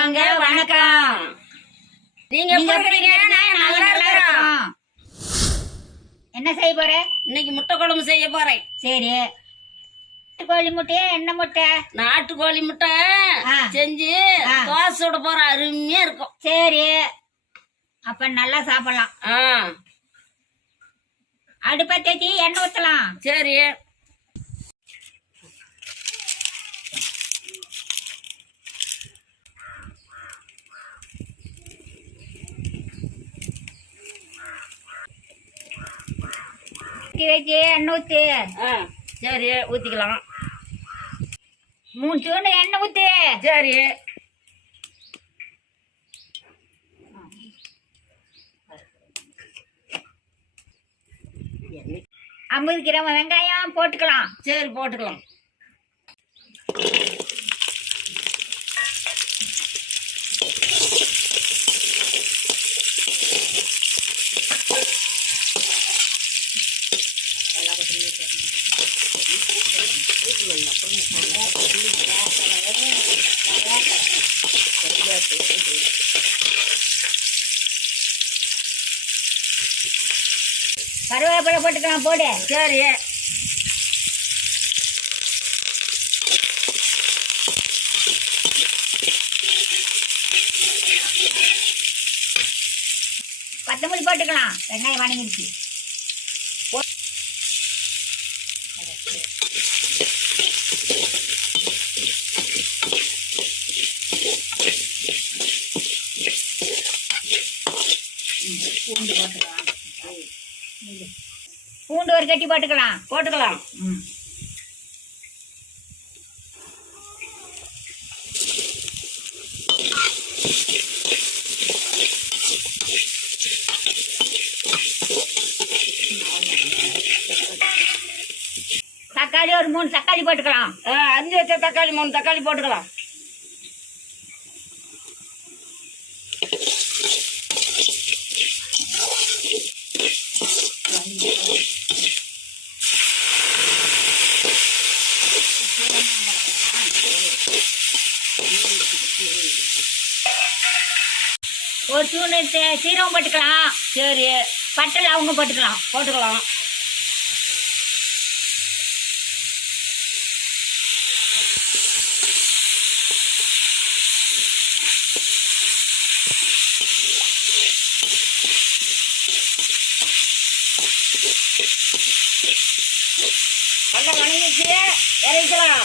வாங்க வணக்கம். நீங்க எப்படி இருக்கீங்க? நான் நல்லா இருக்கேன். என்ன செய்ய போற? இன்னைக்கு முட்டை குழம்பு செய்ய போறேன். சரி, கோழி முட்டையா என்ன முட்டை? நாட்டுக்கோழி முட்டை செஞ்சு தோசை சுட போறேன். அருமையா இருக்கும். சரி, அப்ப நல்லா சாப்பிடலாம். அடுப்பை தேச்சி எண்ணெய் ஊத்தலாம். சரி, வச்சு எண்ணெய் ஊத்து. சரி ஊத்திக்கலாம். 3 ஸ்பூன் எண்ணெய் ஊத்து. சரி, ஐம்பது கிராம் வெங்காயம் போட்டுக்கலாம். சரி போட்டுக்கலாம். கருவேப்பிலை போட்டுக்கலாம். போடு. சரி, கொத்தமல்லி போட்டுக்கலாம். வெங்காயம் வணங்கிடுச்சு. பூண்டு போட்டுக்கலாம். பூண்டு ஒரு கட்டி போட்டுக்கலாம். போட்டுக்கலாம். தக்காளி ஒரு 3 தக்காளி போட்டுக்கலாம். அரிஞ்சு வச்ச தக்காளி 3 தக்காளி போட்டுக்கலாம். ஒரு ஸ்பூன் சீரகம் போட்டுக்கலாம். சரி, பட்டை லவங்கம் போட்டுக்கலாம். போட்டுக்கலாம். நல்லா வணங்கிடுச்சு, இறக்கலாம்.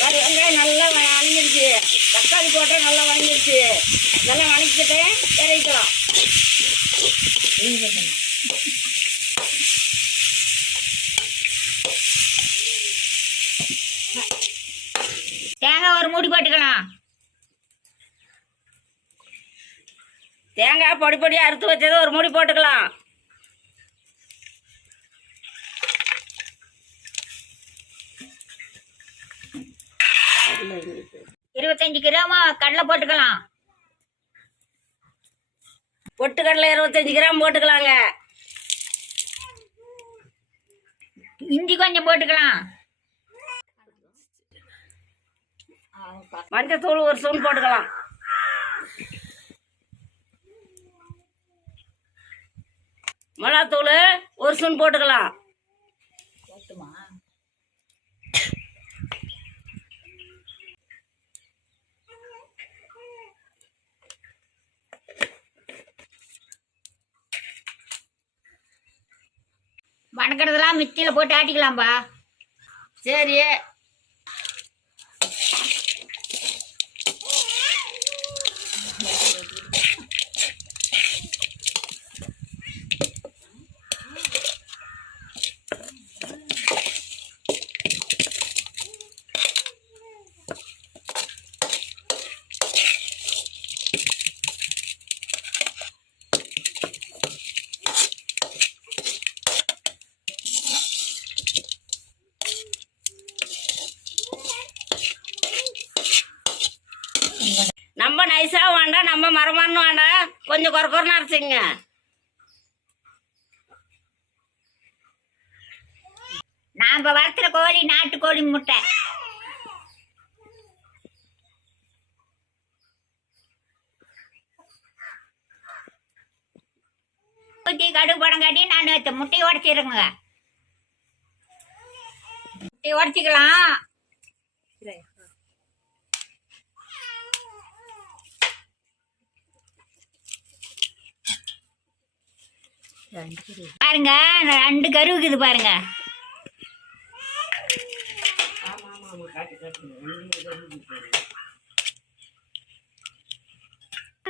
வெங்காயம் நல்லா வணங்கிடுச்சு. தக்காளி போட்டே நல்லா வணங்கிடுச்சு. நல்லா வணக்கிட்டு இறக்கலாம். தேங்காய் ஒரு மூடி போட்டுக்கலாம். தேங்காய் பொடி பொடியாக அறுத்து வச்சது ஒரு மூடி போட்டுக்கலாம். இருபத்தஞ்சு கிராம் கடலை போட்டுக்கலாம். பொட்டுக்கடலை 25 கிராம் போட்டுக்கலாங்க. இஞ்சி கொஞ்சம் போட்டுக்கலாம். மஞ்சத்தூள் 1 ஸ்பூன் போட்டுக்கலாம். மிளகாத்தூள் 1 ஸ்பூன் போட்டுக்கலாம். வணக்கிறதெல்லாம் மிக்சியில் போட்டு ஆட்டிக்கலாம்பா. சரி, நம்ம நைஸாக வேண்டாம், நம்ம மரமானு வேண்டாம், கொஞ்சம் குறைன்னு அரைச்சிங்க. நாம் வளர்த்துற கோழி நாட்டுக்கோழி முட்டை. ஊற்றி கடுகு படம் காட்டி நான் முட்டையை உடச்சிருங்க. முட்டையை உடச்சிக்கலாம். பாருங்க 2 கரு இருக்குது பாருங்க.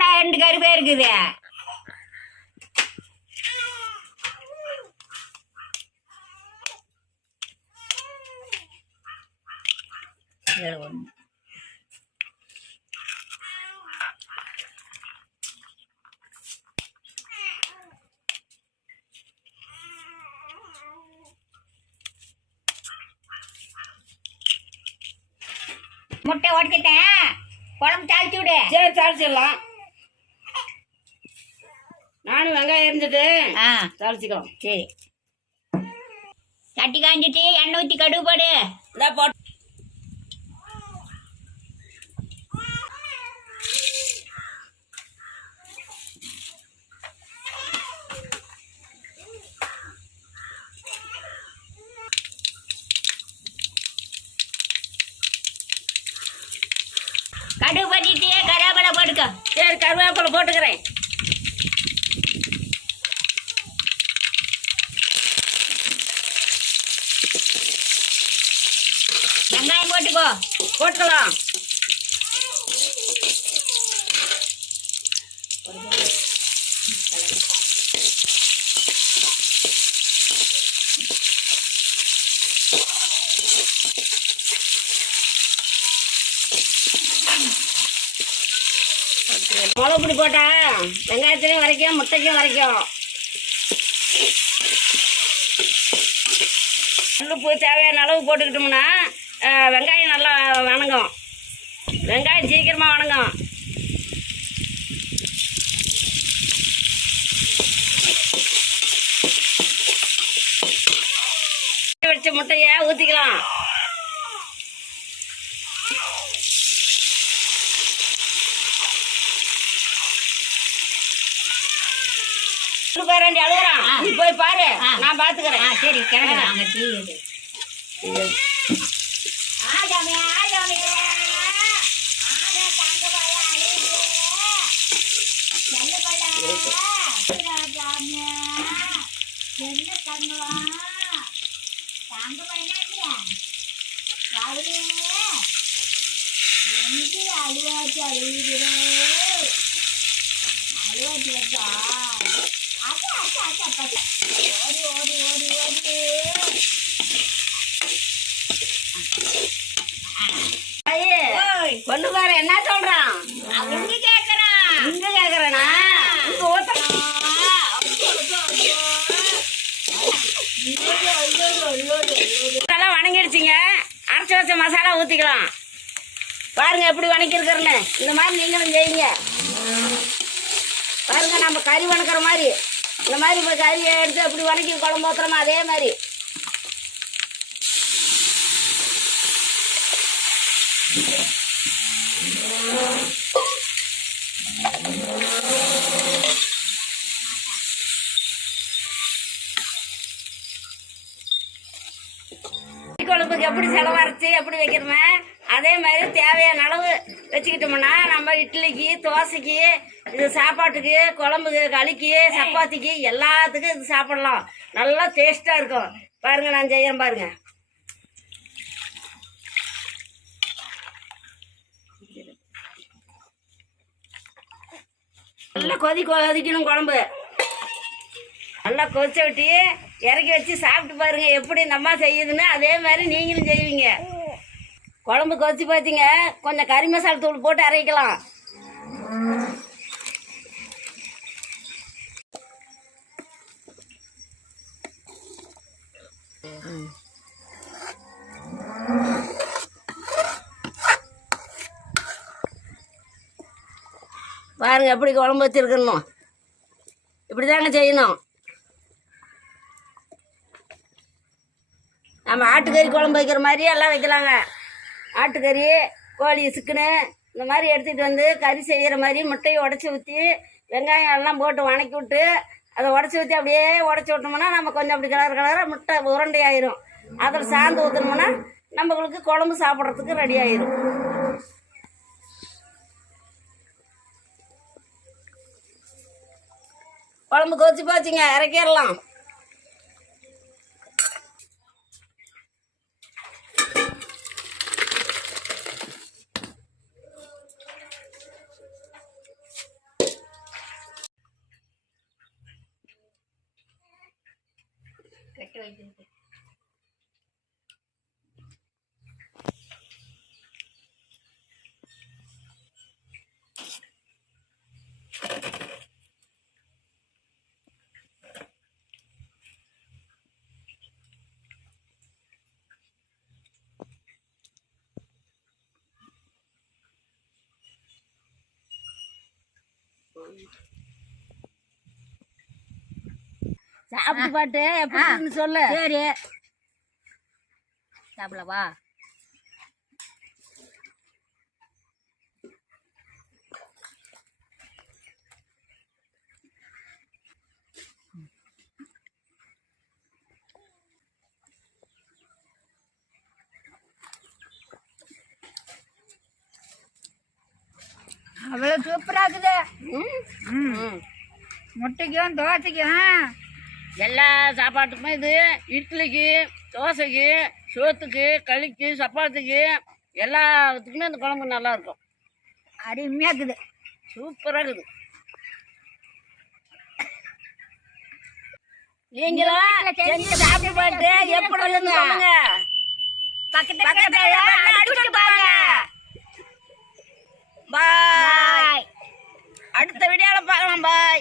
2 கருவே இருக்குது. முட்டை உடச்சிட்டேன். குழம்பு தாளிச்சு விடு. சரி தாளிச்சிடலாம். நானும் வெங்காயம் இருந்தது தாளிச்சிக்கலாம். சரி சட்டி காஞ்சிட்டு எண்ணெய் ஊற்றி கடுகு போடு. இதான் போட்டு கடுகு பண்ணிட்டு கருவேப்பிலை போட்டுக்கோ. சரி கருவேப்பிலை போட்டுக்கிறேன். வெங்காயம் போட்டுக்கோ. போட்டுக்கலாம். மிளகு பொடி போட்டா வெங்காயத்திலையும் வரைக்கும் முட்டைக்கும் வரைக்கும் உப்பு தேவையான அளவு போட்டுக்கிட்டோம்னா வெங்காயம் நல்லா வணங்கும். வெங்காயம் சீக்கிரமாக வணங்கும். வச்ச முட்டையை ஊற்றிக்கலாம். பேராண்டி அழுகுறான். நீ போய் பாரு, நான் பாத்துக்கிறேன். சரி கிளம்பு. அங்கே டீ எடு. ஆஜாமே ஆஜாமே என்ன தங்கலாம் தங்க பையனா எங்கே அழுவாச்சு அழுகிறோம். அழுவாச்சு வச்சா ஓடி ஓடி ஓடி ஓடி பொண்ணு பாரு என்ன சொல்றான். அவங்க கேட்கறான். இங்க கேக்குறானா? இதெல்லாம் வணங்கிடுச்சிங்க. அரைச்சி வச்ச மசாலா ஊத்திக்கலாம். பாருங்க எப்படி வணக்கிருக்கிறேன்னு. இந்த மாதிரி நீங்களும் செய்யுங்க. பாருங்க நம்ம கறி வணக்கிற மாதிரி இந்த மாதிரி இப்போ கறியை எடுத்து அப்படி வணக்கி குழம்பு ஊற்றுறோமா அதே மாதிரி. குழம்புக்கு எப்படி செலவரைச்சி எப்படி வைக்கிறோமே அதே மாதிரி தேவையான அளவு வச்சுக்கிட்டோம்னா நம்ம இட்லிக்கு தோசைக்கு இது சாப்பாட்டுக்கு குழம்புக்கு களிக்கு சப்பாத்திக்கு எல்லாத்துக்கும் இது சாப்பிடலாம். நல்லா டேஸ்ட்டாக இருக்கும். பாருங்க நான் செய்யறேன் பாருங்க. நல்லா கொதிக்கணும் குழம்பு. நல்லா கொதிச்ச விட்டு இறக்கி வச்சு சாப்பிட்டு பாருங்க எப்படி நம்ம செய்யுதுன்னு அதே மாதிரி நீங்களும் செய்வீங்க. குழம்பு கொதிச்சு பார்த்தீங்க கொஞ்சம் கறி மசாலா தூள் போட்டு அரைக்கலாம். பாருங்க எப்படி குழம்பு வச்சிருக்கணும். இப்படி தாங்க செய்யணும். நம்ம ஆட்டுக்கறி குழம்பு வைக்கிற மாதிரி எல்லாம் வைக்கலாங்க. ஆட்டுக்கறி கோழி சிக்கனு இந்த மாதிரி எடுத்துகிட்டு வந்து கறி செய்கிற மாதிரி முட்டையை உடச்சி ஊற்றி வெங்காயம் எல்லாம் போட்டு வணக்கி விட்டு அதை உடச்சி ஊற்றி அப்படியே உடச்சி விட்டோம்னா நம்ம கொஞ்சம் அப்படி கலராக முட்டை உருண்டை ஆயிரும். அதில் சாந்து ஊற்றணும்னா நம்மளுக்கு குழம்பு சாப்பிட்றதுக்கு ரெடி ஆயிரும். குழம்பு கொதிச்சு போச்சுங்க, இறக்கிடலாம். கெட்டு வைக்கிறது. சாப்பிட்டு பாட்டு எப்படின்னு சொல்லு. சரி சாப்பிடவா? அவ்வளோ சூப்பராக இருக்குது. முட்டைக்கும் தோசைக்கும் எல்லா சாப்பாட்டுக்குமே இது இட்லிக்கு, தோசைக்கு, சோத்துக்கு, களிக்கு, சப்பாத்திக்கு எல்லாத்துக்குமே இந்த குழம்பு நல்லா இருக்கும். அருமையாக இருக்குது. சூப்பராக இருக்குது. நீங்களும் செஞ்சு சாப்பிட்டு பார்த்து எப்படி இருக்குன்னு சொல்லுங்க. பக்கத்துல அடிச்சுட்டு பாருங்க. பாய். அடுத்த வீடியோல பார்க்கலாம். பாய்.